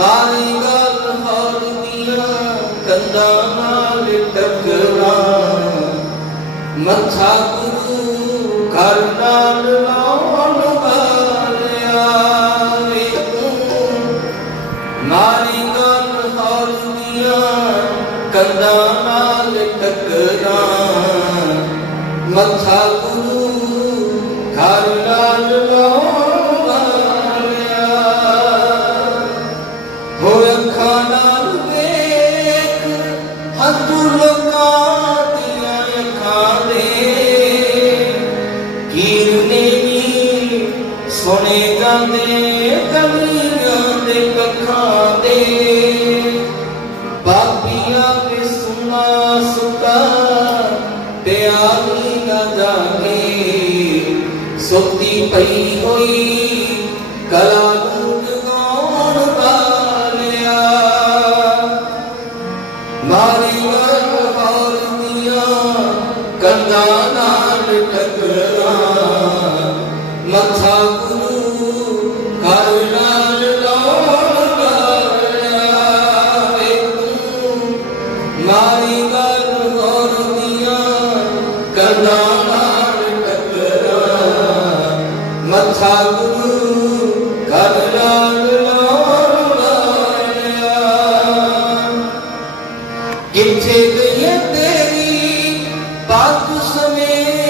ਮਾਰੀ ਗੱਲ ਹਾਲ ਦੀਆਂ ਕੰਦਾਂ ਨਾਲ ਟਕਰਾ। ਮੱਥਾ ਗੁਰੂ ਘਰ ਨਾਲ ਲਾਉਣ ਵਾਲਿਆ ਮਾਰੀ ਗੱਲ ਹਾਲ ਦੀਆਂ ਕੰਦਾਂ ਨਾਲ ਟਕਰਾ। ਮੱਥਾ ਗੁਰੂ ਸੁਣੇ ਜਾਂਦੇ ਕਮੀਆਂ ਦੇ ਕੱਖਾਂ ਦੇ ਬਾਬੀਆਂ ਦੇ ਸੁਨਾ ਸੁਤਾ ਪਿਆਰੀ ਨਾ ਜਾਗੇ। ਸੁੱਤੀ ਪਈ ਹੋਈ ਕਲਾ ਨੂੰ ਜਗਾਉਣ ਵਾਲਿਆ। ਮਾਰੀ ਵਰ ਹਾਲ ਦੀਆਂ ਕੰਨਾਂ ਨਾਲ ਟਕਰਾ। ਮੱਥਾ ਕਿੱਥੇ ਗਈ ਤੇਰੀ ਪੱਗ ਸਮੇਂ